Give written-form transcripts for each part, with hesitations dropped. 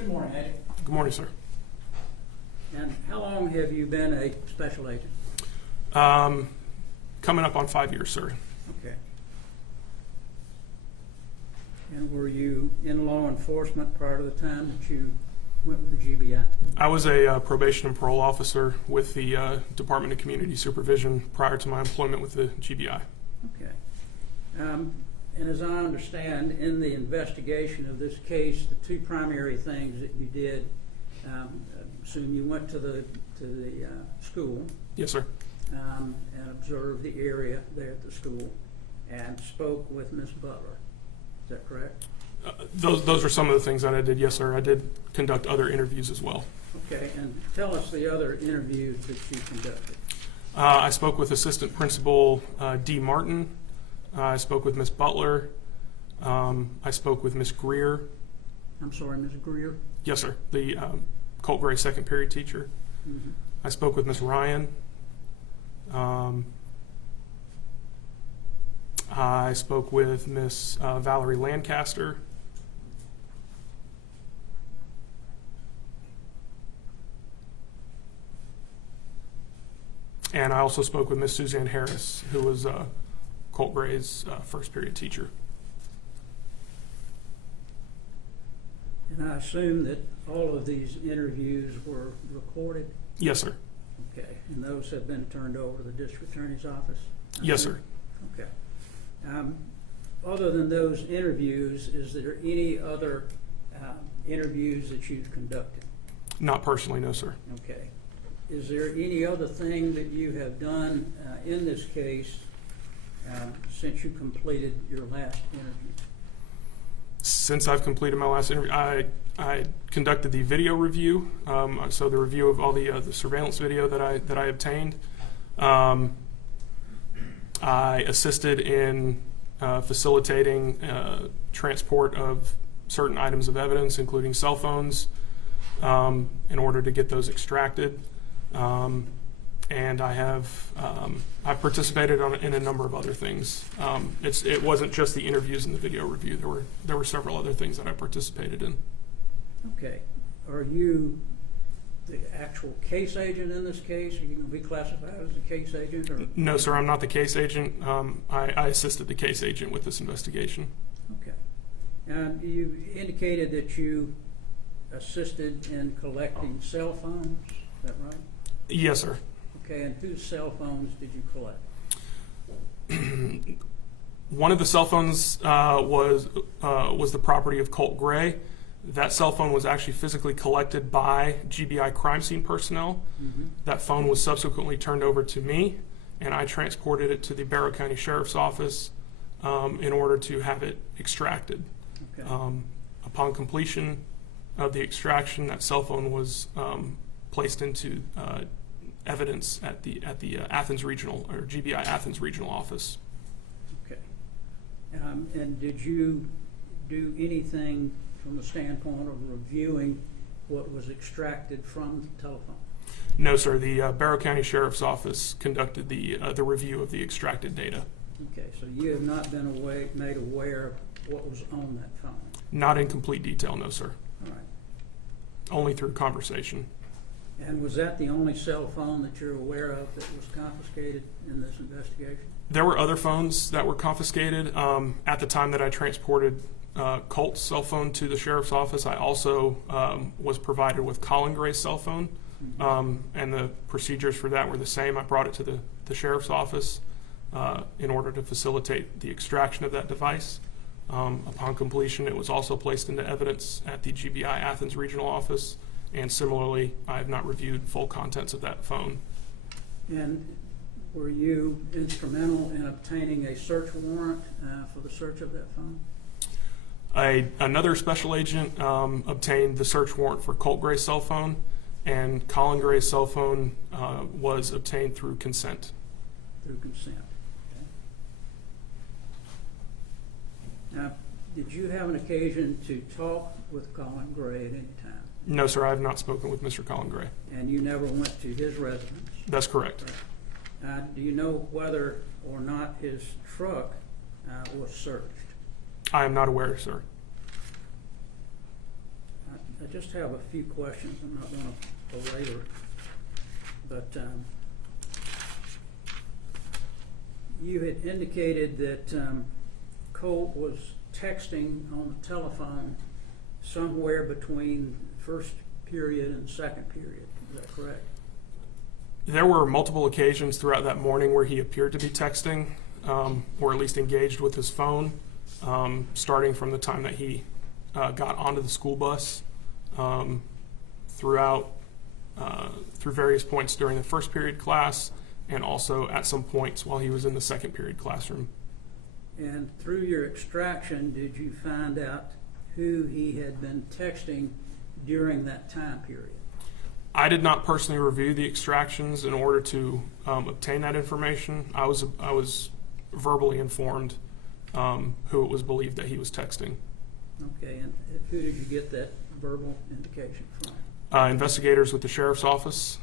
Good morning, Eddie. Good morning, sir. And how long have you been a special agent? Coming up on 5 years, sir. Okay. And were you in law enforcement prior to the time that you went with the GBI? I was a probation and parole officer with the Department of Community Supervision prior to my employment with the GBI. Okay. And as I understand, in the investigation of this case, the two primary things that you did, assume you went to the school. Yes, sir. And observed the area there at the school and spoke with Ms. Butler. Is that correct? Those are some of the things that I did. Yes, sir. I did conduct other interviews as well. Okay, and tell us the other interviews that you conducted. I spoke with Assistant Principal D. Martin. I spoke with Ms. Butler. I spoke with Ms. Greer. I'm sorry, Ms. Greer? Yes, sir. The Colt Gray second period teacher. Mm-hmm. I spoke with Ms. Ryan. I spoke with Miss Valerie Lancaster. And I also spoke with Miss Suzanne Harris, who was Colt Gray's first period teacher. And I assume that all of these interviews were recorded? Yes, sir. Okay, and those have been turned over to the district attorney's office? Yes, sir. Okay. Other than those interviews, is there any other interviews that you've conducted? Not personally, no, sir. Okay. Is there any other thing that you have done in this case since you completed your last interview? Since I've completed my last interview, I conducted the video review, so the review of all the surveillance video that I obtained. I assisted in facilitating transport of certain items of evidence, including cell phones, in order to get those extracted. And I've participated in a number of other things. It wasn't just the interviews and the video review. There were several other things that I participated in. Okay. Are you the actual case agent in this case? Are you going to be classified as a case agent? Or? No, sir, I'm not the case agent. I assisted the case agent with this investigation. Okay. You indicated that you assisted in collecting cell phones. Is that right? Yes, sir. Okay, and whose cell phones did you collect? One of the cell phones was the property of Colt Gray. That cell phone was actually physically collected by GBI crime scene personnel. Mm-hmm. That phone was subsequently turned over to me, and I transported it to the Barrow County Sheriff's Office in order to have it extracted. Okay. Upon completion of the extraction, that cell phone was placed into evidence at the Athens Regional or GBI Athens Regional Office. Okay. And did you do anything from the standpoint of reviewing what was extracted from the telephone? No, sir. The Barrow County Sheriff's Office conducted the review of the extracted data. Okay, so you have not been made aware of what was on that phone? Not in complete detail, no, sir. All right. Only through conversation. And was that the only cell phone that you're aware of that was confiscated in this investigation? There were other phones that were confiscated. At the time that I transported Colt's cell phone to the sheriff's office, I also was provided with Colin Gray's cell phone, and the procedures for that were the same. I brought it to the sheriff's office in order to facilitate the extraction of that device. Upon completion, it was also placed into evidence at the GBI Athens Regional Office. And similarly, I have not reviewed full contents of that phone. And were you instrumental in obtaining a search warrant for the search of that phone? Another special agent obtained the search warrant for Colt Gray's cell phone, and Colin Gray's cell phone was obtained through consent. Through consent. Okay. Now, did you have an occasion to talk with Colin Gray at any time? No, sir, I have not spoken with Mr. Colin Gray. And you never went to his residence? That's correct. Right. Do you know whether or not his truck was searched? I am not aware, sir. I just have a few questions. I'm not going to belabor it. But you had indicated that Colt was texting on the telephone somewhere between first period and second period. Is that correct? There were multiple occasions throughout that morning where he appeared to be texting, or at least engaged with his phone, starting from the time that he got onto the school bus, through various points during the first period class, and also at some points while he was in the second period classroom. And through your extraction, did you find out who he had been texting during that time period? I did not personally review the extractions in order to obtain that information. I was verbally informed who it was believed that he was texting. Okay, and who did you get that verbal indication from? Investigators with the sheriff's office.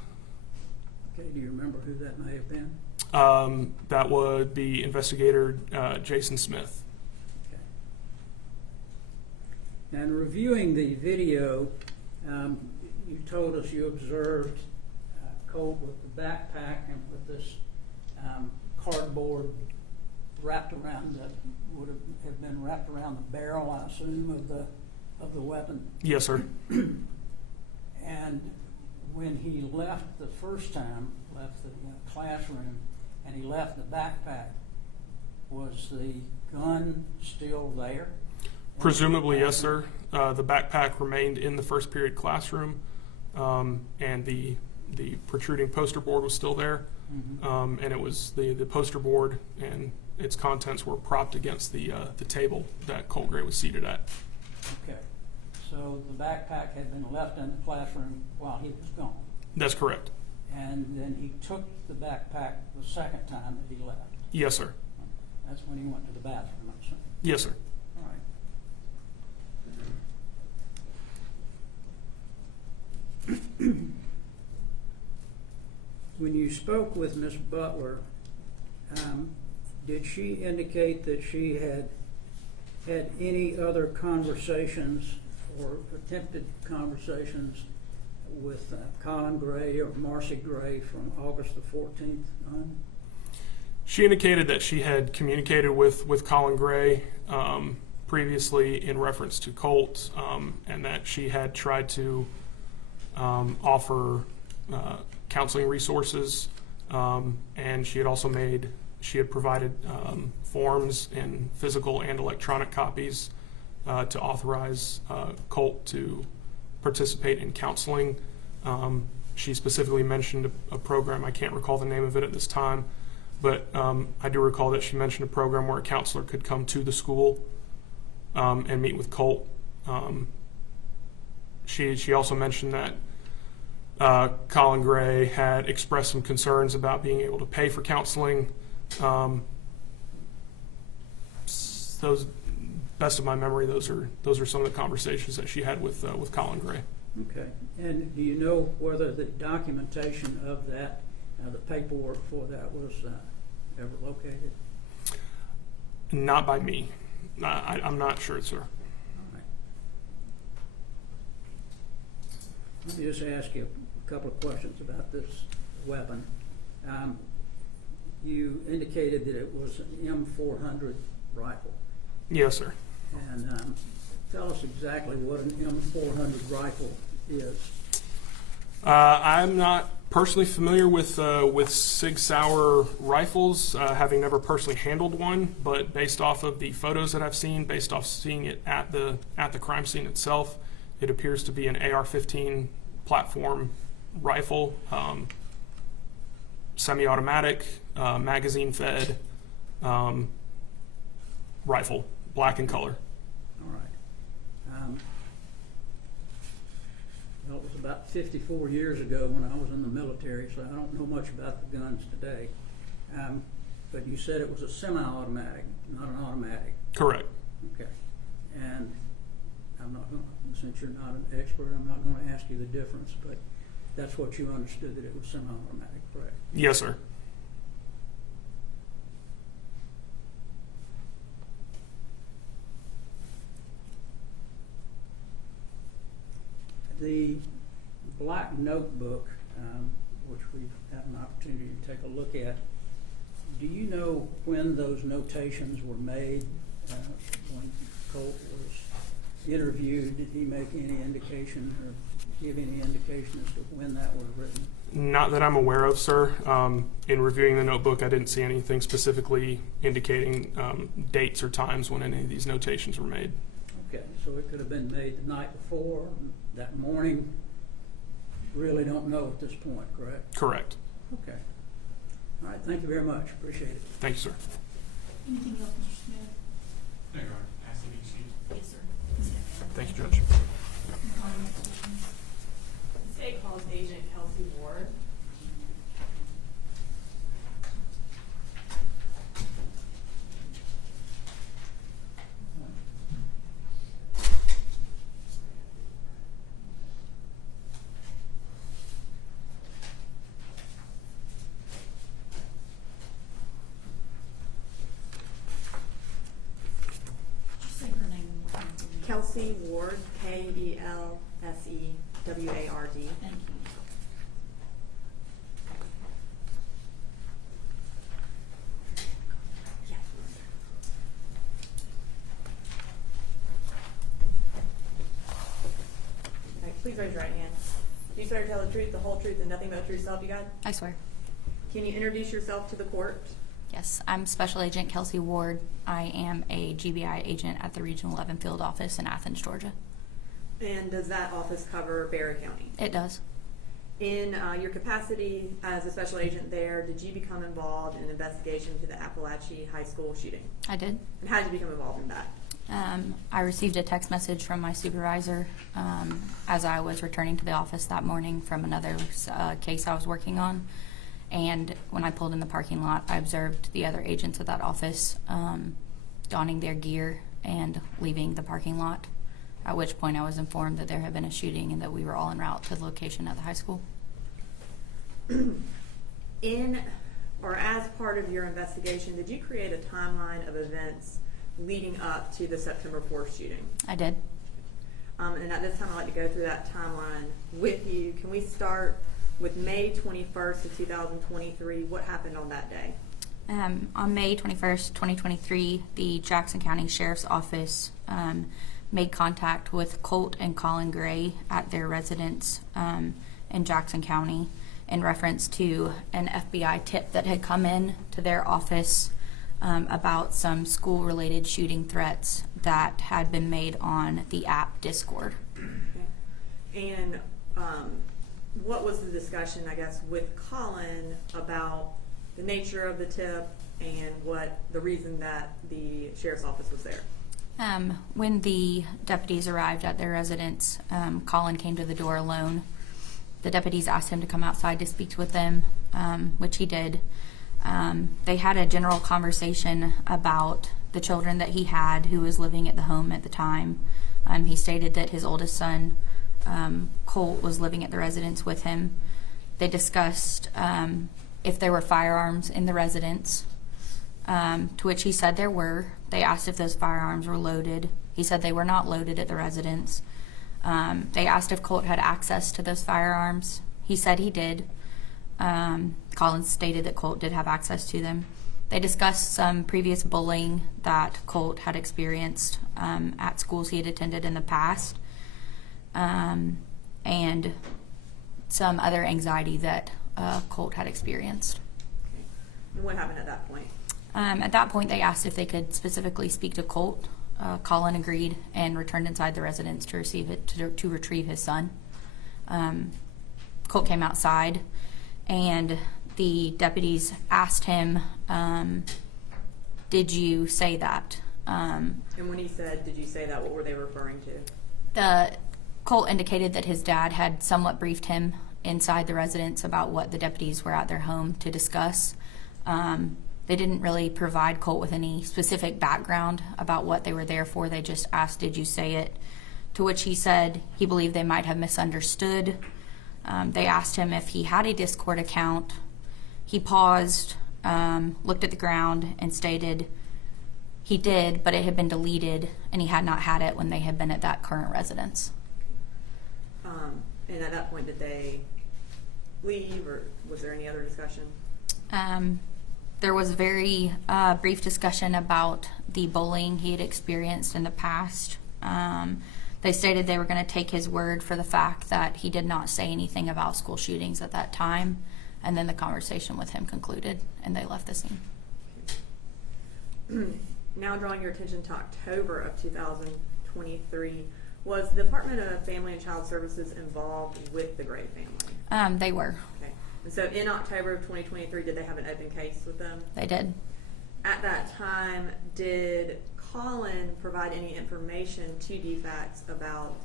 Okay, do you remember who that may have been? That would be investigator Jason Smith. Okay. And reviewing the video, you told us you observed Colt with the backpack and with this cardboard wrapped around would have been wrapped around the barrel, I assume, of the weapon. Yes, sir. And when he left the first time, left the classroom, and he left the backpack, was the gun still there? Presumably, yes, sir. The backpack remained in the first period classroom, and the protruding poster board was still there. Mm-hmm. And it was the poster board and its contents were propped against the table that Colt Gray was seated at. Okay. So the backpack had been left in the classroom while he was gone. That's correct. And then he took the backpack the second time that he left. Yes, sir. That's when he went to the bathroom, I'm saying. Yes, sir. All right. When you spoke with Miss Butler, did she indicate that she had any other conversations or attempted conversations with Colin Gray or Marcy Gray from August the 14th on? She indicated that she had communicated with Colin Gray previously in reference to Colt, and that she had tried to offer counseling resources, and she had provided forms and physical and electronic copies to authorize Colt to participate in counseling. She specifically mentioned a program. I can't recall the name of it at this time, but I do recall that she mentioned a program where a counselor could come to the school and meet with Colt. She also mentioned that Colin Gray had expressed some concerns about being able to pay for counseling. Those, best of my memory, those are some of the conversations that she had with Colin Gray. Okay. And do you know whether the documentation of that, the paperwork for that, was ever located? Not by me. I'm not sure, sir. All right. Let me just ask you a couple of questions about this weapon. You indicated that it was an M400 rifle. Yes, sir. And tell us exactly what an M400 rifle is. I'm not personally familiar with Sig Sauer rifles, having never personally handled one, but based off of the photos that I've seen, based off seeing it at the crime scene itself, it appears to be an AR-15 platform rifle, semi-automatic, magazine-fed rifle, black in color. All right. Well, it was about 54 years ago when I was in the military, so I don't know much about the guns today. But you said it was a semi-automatic, not an automatic. Correct. Okay. And I'm not going to, since you're not an expert, I'm not going to ask you the difference, but that's what you understood, that it was semi-automatic, correct? Yes, sir. The black notebook, which we've had an opportunity to take a look at, do you know when those notations were made? When Colt was interviewed, did he make any indication or give any indication as to when that was written? Not that I'm aware of, sir. In reviewing the notebook, I didn't see anything specifically indicating dates or times when any of these notations were made. Okay, so it could have been made the night before, that morning. Really don't know at this point, correct? Correct. Okay. All right, thank you very much. Appreciate it. Thank you, sir. Anything else, Mr. Smith? No, Your Honor. Ask to be excused. Yes, sir. Thank you, Judge. State calls Agent Kelsey Ward. Just say her name one more time for me. Kelsey Ward, K-E-L-S-E-W-A-R-D. Thank you. Yeah. All right, please raise your right hand. Do you swear to tell the truth, the whole truth, and nothing but the truth, so help you God? I swear. Can you introduce yourself to the court? Yes, I'm Special Agent Kelsey Ward. I am a GBI agent at the Regional 11 Field Office in Athens, Georgia. And does that office cover Barry County? It does. In your capacity as a special agent there, did you become involved in an investigation to the Apalachee High School shooting? I did. And how did you become involved in that? I received a text message from my supervisor as I was returning to the office that morning from another case I was working on. And when I pulled in the parking lot, I observed the other agents at that office donning their gear and leaving the parking lot, at which point I was informed that there had been a shooting and that we were all en route to the location at the high school. In or as part of your investigation, did you create a timeline of events leading up to the September 4th shooting? I did. And at this time, I'd like to go through that timeline with you. Can we start with May 21st of 2023? What happened on that day? On May 21st, 2023, the Jackson County Sheriff's Office made contact with Colt and Colin Gray at their residence in Jackson County in reference to an FBI tip that had come in to their office about some school-related shooting threats that had been made on the app Discord. Okay. And what was the discussion, I guess, with Colin about the nature of the tip and what the reason that the sheriff's office was there? When the deputies arrived at their residence, Colin came to the door alone. The deputies asked him to come outside to speak with them, which he did. They had a general conversation about the children that he had who was living at the home at the time. He stated that his oldest son, Colt, was living at the residence with him. They discussed if there were firearms in the residence, to which he said there were. They asked if those firearms were loaded. He said they were not loaded at the residence. They asked if Colt had access to those firearms. He said he did. Collins stated that Colt did have access to them. They discussed some previous bullying that Colt had experienced at schools he had attended in the past, and some other anxiety that Colt had experienced. Okay. And what happened at that point? At that point, they asked if they could specifically speak to Colt. Colin agreed and returned inside the residence to retrieve his son. Colt came outside, and the deputies asked him, "Did you say that?" And when he said, "Did you say that?" what were they referring to? Colt indicated that his dad had somewhat briefed him inside the residence about what the deputies were at their home to discuss. They didn't really provide Colt with any specific background about what they were there for. They just asked, "Did you say it?" To which he said he believed they might have misunderstood. They asked him if he had a Discord account. He paused, looked at the ground, and stated he did, but it had been deleted, and he had not had it when they had been at that current residence. And at that point, did they leave, or was there any other discussion? There was very brief discussion about the bullying he had experienced in the past. They stated they were going to take his word for the fact that he did not say anything about school shootings at that time, and then the conversation with him concluded, and they left the scene. Now drawing your attention to October of 2023, was the Department of Family and Child Services involved with the Gray family? They were. Okay. And so in October of 2023, did they have an open case with them? They did. At that time, did Colin provide any information to DFACS about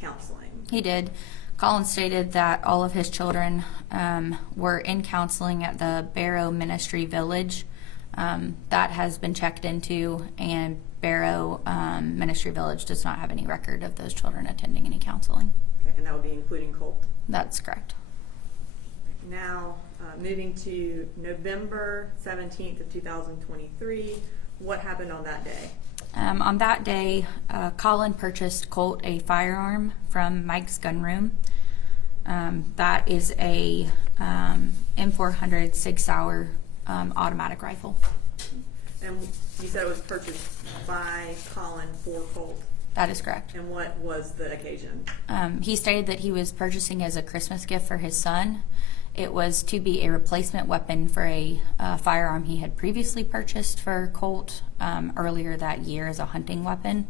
counseling? He did. Colin stated that all of his children were in counseling at the Barrow Ministry Village. That has been checked into, and Barrow Ministry Village does not have any record of those children attending any counseling. Okay, and that would be including Colt? That's correct. Now, moving to November 17th of 2023, what happened on that day? On that day, Colin purchased Colt a firearm from Mike's Gun Room. That is a M400 Sig Sauer automatic rifle. And you said it was purchased by Colin for Colt. That is correct. And what was the occasion? He stated that he was purchasing as a Christmas gift for his son. It was to be a replacement weapon for a firearm he had previously purchased for Colt earlier that year as a hunting weapon.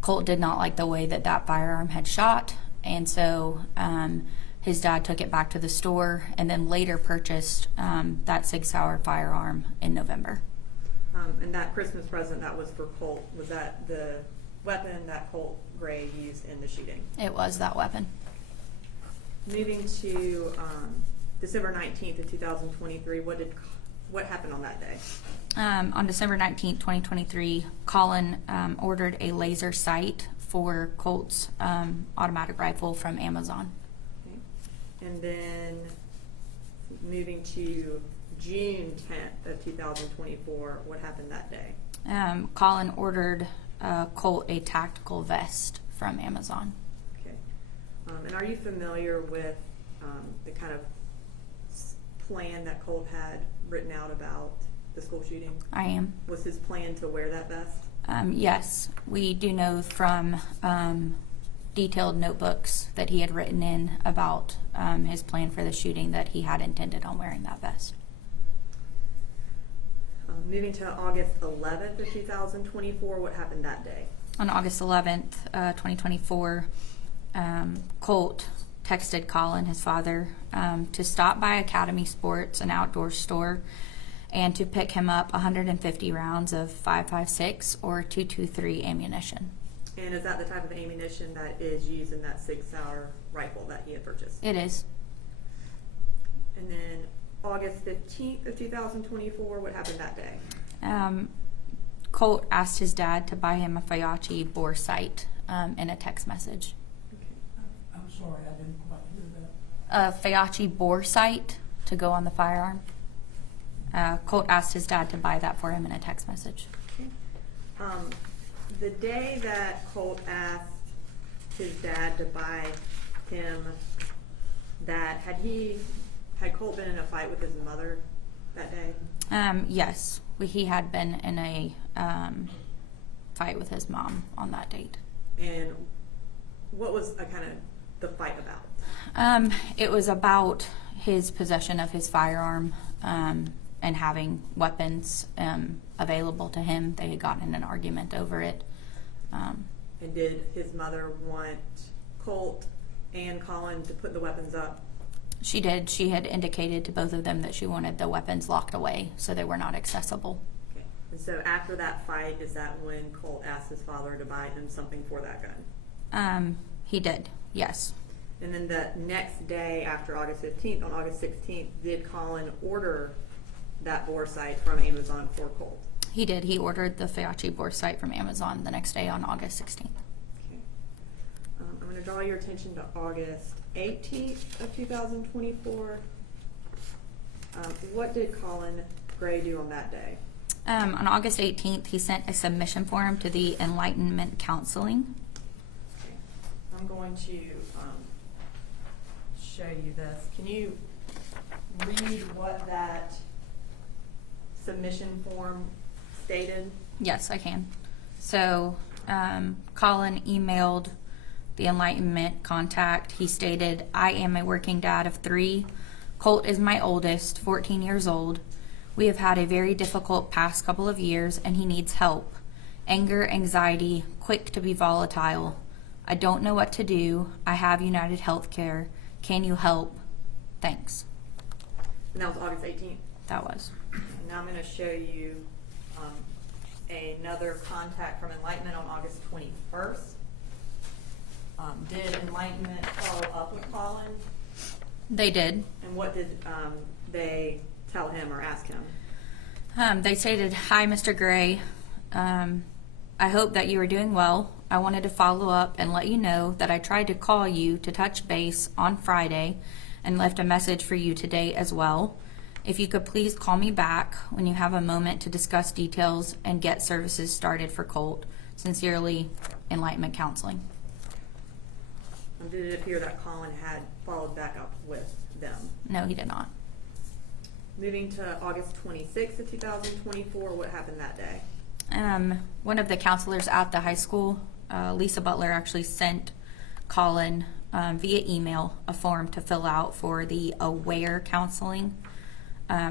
Colt did not like the way that that firearm had shot, and so his dad took it back to the store and then later purchased that Sig Sauer firearm in November. And that Christmas present that was for Colt, was that the weapon that Colt Gray used in the shooting? It was that weapon. Moving to December 19th of 2023, what happened on that day? On December 19th, 2023, Colin ordered a laser sight for Colt's automatic rifle from Amazon. Okay. And then moving to June 10th of 2024, what happened that day? Colin ordered Colt a tactical vest from Amazon. Okay. And are you familiar with the kind of plan that Colt had written out about the school shooting? I am. Was his plan to wear that vest? Yes, we do know from detailed notebooks that he had written in about his plan for the shooting that he had intended on wearing that vest. Moving to August 11th of 2024, what happened that day? On August 11th, 2024, Colt texted Colin, his father, to stop by Academy Sports, an outdoor store, and to pick him up 150 rounds of 5.56 or .223 ammunition. And is that the type of ammunition that is used in that Sig Sauer rifle that he had purchased? It is. And then August 15th of 2024, what happened that day? Colt asked his dad to buy him a Apalachee bore sight in a text message. Okay. I'm sorry, I didn't quite hear that. A Apalachee bore sight to go on the firearm. Colt asked his dad to buy that for him in a text message. Okay. The day that Colt asked his dad to buy him that, had Colt been in a fight with his mother that day? Yes, he had been in a fight with his mom on that date. And what was kind of the fight about? It was about his possession of his firearm and having weapons available to him. They had gotten in an argument over it. And did his mother want Colt and Colin to put the weapons up? She did. She had indicated to both of them that she wanted the weapons locked away so they were not accessible. Okay. And so after that fight, is that when Colt asked his father to buy him something for that gun? He did, yes. And then the next day after August 15th, on August 16th, did Colin order that bore sight from Amazon for Colt? He did. He ordered the Apalachee bore sight from Amazon the next day on August 16th. Okay. I'm going to draw your attention to August 18th of 2024. What did Colin Gray do on that day? On August 18th, he sent a submission form to the Enlightenment Counseling. Okay. I'm going to show you this. Can you read what that submission form stated? Yes, I can. So, Colin emailed the Enlightenment contact. He stated, I am a working dad of 3. Colt is my oldest, 14 years old. We have had a very difficult past couple of years, and he needs help. Anger, anxiety, quick to be volatile. I don't know what to do. I have United Healthcare. Can you help? Thanks. And that was August 18th. That was. And now I'm going to show you another contact from Enlightenment on August 21st. Did Enlightenment follow up with Colin? They did. And what did they tell him or ask him? They stated, hi, Mr. Gray. I hope that you are doing well. I wanted to follow up and let you know that I tried to call you to touch base on Friday and left a message for you today as well. If you could please call me back when you have a moment to discuss details and get services started for Colt. Sincerely, Enlightenment Counseling. Did it appear that Colin had followed back up with them? No, he did not. Moving to August 26th of 2024, what happened that day? One of the counselors at the high school, Lisa Butler, actually sent Colin via email a form to fill out for the AWARE counseling.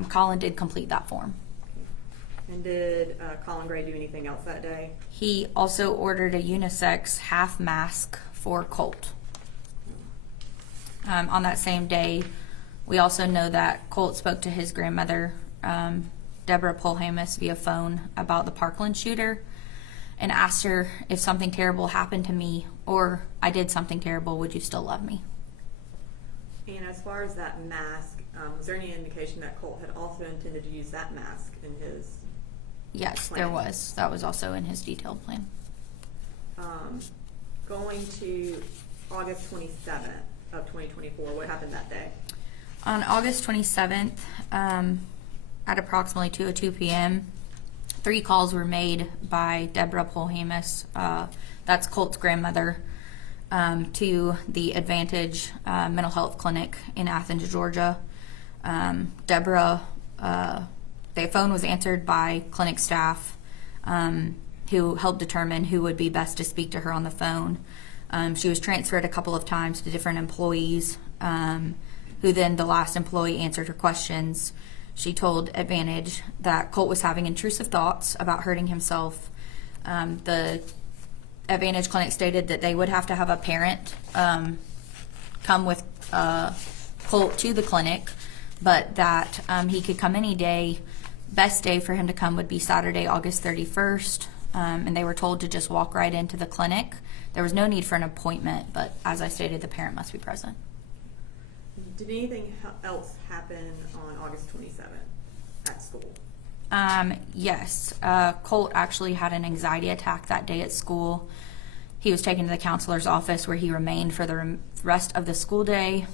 Colin did complete that form. And did Colin Gray do anything else that day? He also ordered a unisex half mask for Colt. On that same day, we also know that Colt spoke to his grandmother, Deborah Polhamus, via phone about the Parkland shooter and asked her, if something terrible happened to me or I did something terrible, would you still love me? And as far as that mask, was there any indication that Colt had also intended to use that mask in his Yes, plan? there was. That was also in his detailed plan. Going to August 27th of 2024, what happened that day? On August 27th, at approximately 2:02 p.m., 3 calls were made by Deborah Polhamus, that's Colt's grandmother, to the Advantage Mental Health Clinic in Athens, Georgia. Deborah, the phone was answered by clinic staff who helped determine who would be best to speak to her on the phone. She was transferred a couple of times to different employees, who then the last employee answered her questions. She told Advantage that Colt was having intrusive thoughts about hurting himself. The Advantage Clinic stated that they would have to have a parent come with Colt to the clinic, but that he could come any day. Best day for him to come would be Saturday, August 31st, and they were told to just walk right into the clinic. There was no need for an appointment, but as I stated, the parent must be present. Did anything else happen on August 27th at school? Yes. Colt actually had an anxiety attack that day at school. He was taken to the counselor's office where he remained for the rest of the school day.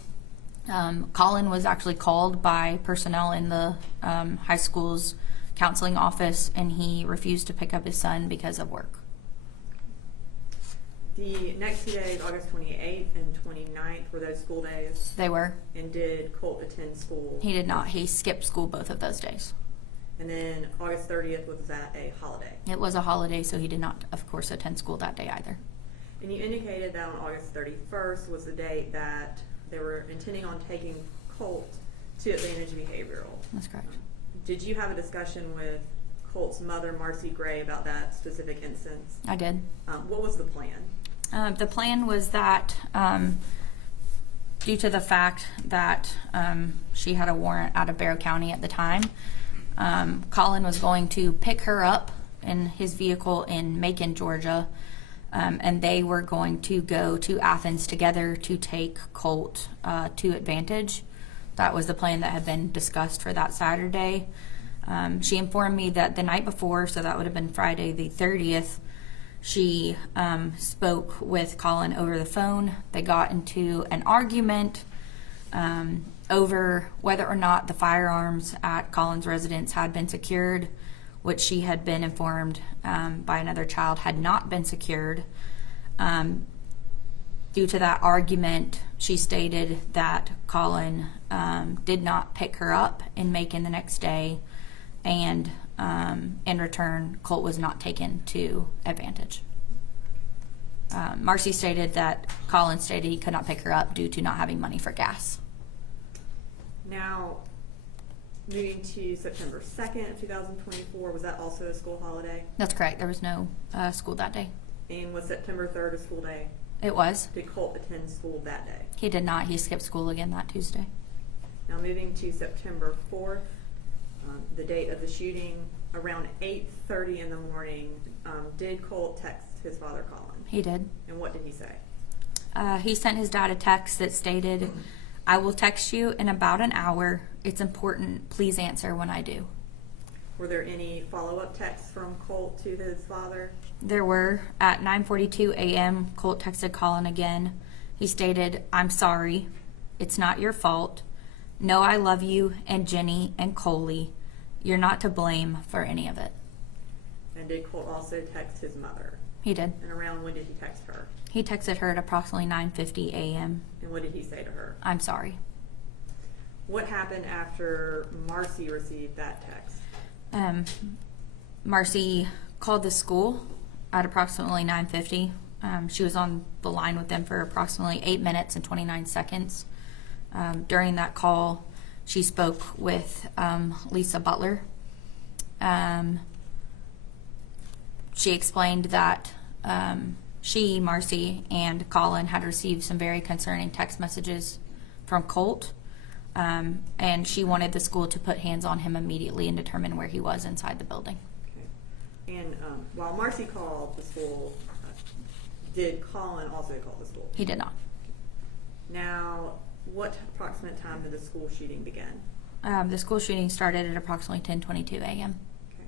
Colin was actually called by personnel in the high school's counseling office, and he refused to pick up his son because of work. The next 2 days, August 28th and 29th, were those school days? They were. And did Colt attend school? He did not. He skipped school both of those days. And then August 30th, was that a holiday? It was a holiday, so he did not, of course, attend school that day either. And you indicated that on August 31st was the date that they were intending on taking Colt to Advantage Behavioral. That's correct. Did you have a discussion with Colt's mother, Marcy Gray, about that specific instance? I did. What was the plan? The plan was that due to the fact that she had a warrant out of Barrow County at the time, Colin was going to pick her up in his vehicle in Macon, Georgia, and they were going to go to Athens together to take Colt to Advantage. That was the plan that had been discussed for that Saturday. She informed me that the night before, so that would have been Friday the 30th, she spoke with Colin over the phone. They got into an argument over whether or not the firearms at Colin's residence had been secured, which she had been informed by another child had not been secured. Due to that argument, she stated that Colin did not pick her up in Macon the next day, and in return, Colt was not taken to Advantage. Marcy stated that Colin stated he could not pick her up due to not having money for gas. Now, moving to September 2nd of 2024, was that also a school holiday? That's correct. There was no school that day. And was September 3rd a school day? It was. Did Colt attend school that day? He did not. He skipped school again that Tuesday. Now, moving to September 4th, the date of the shooting, around 8:30 in the morning, did Colt text his father, Colin? He did. And what did he say? He sent his dad a text that stated, "I will text you in about an hour. It's important. Please answer when I do." Were there any follow-up texts from Colt to his father? There were. At 9:42 a.m., Colt texted Colin again. He stated, "I'm sorry. It's not your fault. Know I love you and Jenny and Coley. You're not to blame for any of it." And did Colt also text his mother? He did. And around when did he text her? He texted her at approximately 9:50 a.m. And what did he say to her? "I'm sorry." What happened after Marcy received that text? Marcy called the school at approximately 9:50. She was on the line with them for approximately 8 minutes and 29 seconds. During that call, she spoke with Lisa Butler. She explained that she, Marcy, and Colin had received some very concerning text messages from Colt, and she wanted the school to put hands on him immediately and determine where he was inside the building. Okay. And while Marcy called the school, did Colin also call the school? He did not. Now, what approximate time did the school shooting begin? The school shooting started at approximately 10:22 a.m. Okay.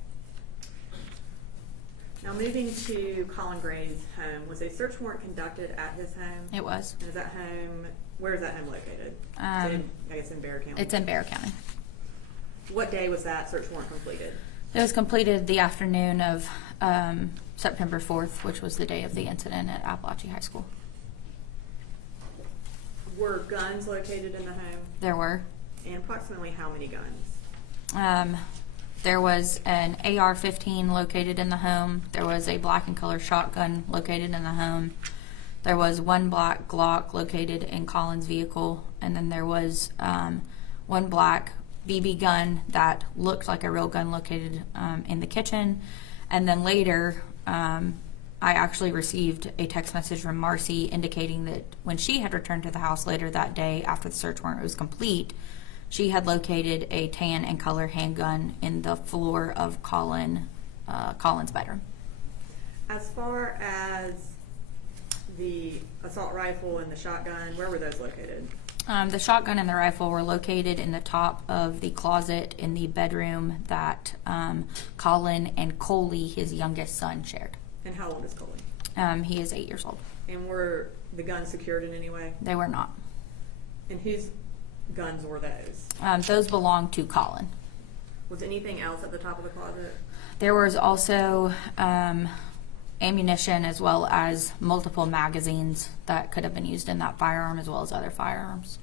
Now, moving to Colin Gray's home, was a search warrant conducted at his home? It was. And is that home, where is that home located? I guess in Bexar County. It's in Bexar County. What day was that search warrant completed? It was completed the afternoon of September 4th, which was the day of the incident at Apalachee High School. Were guns located in the home? There were. And approximately how many guns? There was an AR-15 located in the home. There was a black and color shotgun located in the home. There was one black Glock located in Colin's vehicle, and then there was one black BB gun that looked like a real gun located in the kitchen. And then later, I actually received a text message from Marcy indicating that when she had returned to the house later that day after the search warrant was complete, she had located a tan and color handgun in the floor of Colin's bedroom. As far as the assault rifle and the shotgun, where were those located? The shotgun and the rifle were located in the top of the closet in the bedroom that Colin and Coley, his youngest son, shared. And how old is Coley? He is 8 years old. And were the guns secured in any way? They were not. And whose guns were those? Those belonged to Colin. Was anything else at the top of the closet? There was also ammunition as well as multiple magazines that could have been used in that firearm as well as other firearms.